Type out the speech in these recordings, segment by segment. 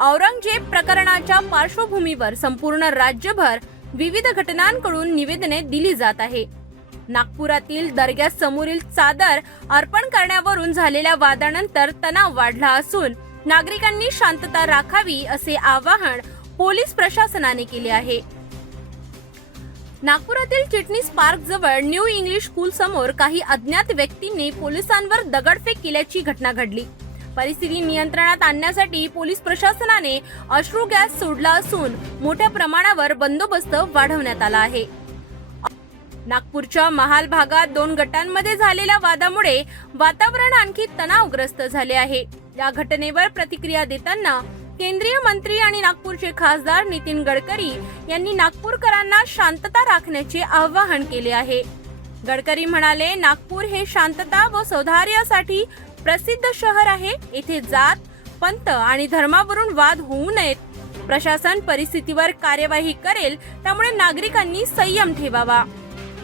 औरंगजेब प्रकरणाच्या पार्श्वभूमीवर संपूर्ण राज्यभर विविध घटनांकडून निवेदने दिली जात आहे। नागपुरातील दर्ग्यासमोरील चादर अर्पण करण्यावरून झालेल्या वादानंतर तणाव वाढला असून नागरिकांनी शांतता राखावी असे आवाहन पोलीस प्रशासनाने केले आहे। नागपुरातील चिटणीस पार्क जवळ न्यू इंग्लिश स्कूल समोर काही अज्ञात व्यक्तींनी पोलिसांवर दगडफेक केल्याची घटना घडली। परिस्थिती नियंत्रणात आणण्यासाठी पोलीस प्रशासनाने अश्रू गॅस सोडला असून मोठ्या प्रमाणावर बंदोबस्त वाढवण्यात आला आहे। नागपूरच्या महाल भागात दोन गटांमध्ये झालेल्या वादामुळे वातावरण आणखी तणावग्रस्त झाले आहे। या घटनेवर प्रतिक्रिया देताना केंद्रीय मंत्री आणि नागपूरचे खासदार नितीन गडकरी यांनी नागपूरकरांना शांतता राखण्याचे आवाहन केले आहे। गडकरी म्हणाले, नागपूर हे शांतता व सौहार्दासाठी प्रसिद्ध शहर आहे। येथे जात, पंथ आणि धर्मावरून वाद होऊ नयेत। प्रशासन परिस्थितीवर कार्यवाही करेल, त्यामुळे नागरिकांनी संयम ठेवावा।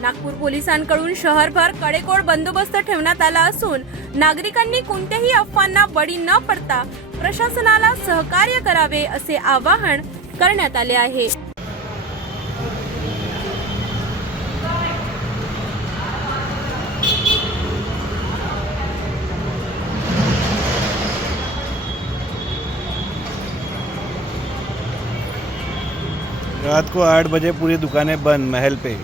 नागपूर पोलिसांकडून शहरभर कडेकोट बंदोबस्त ठेवण्यात आला असून नागरिकांनी कोणत्याही अफवांना बळी न पडता प्रशासनाला सहकार्य करावे असे आवाहन करण्यात आले आहे। रात को 8 बजे पूरी दुकानें बंद महल पे।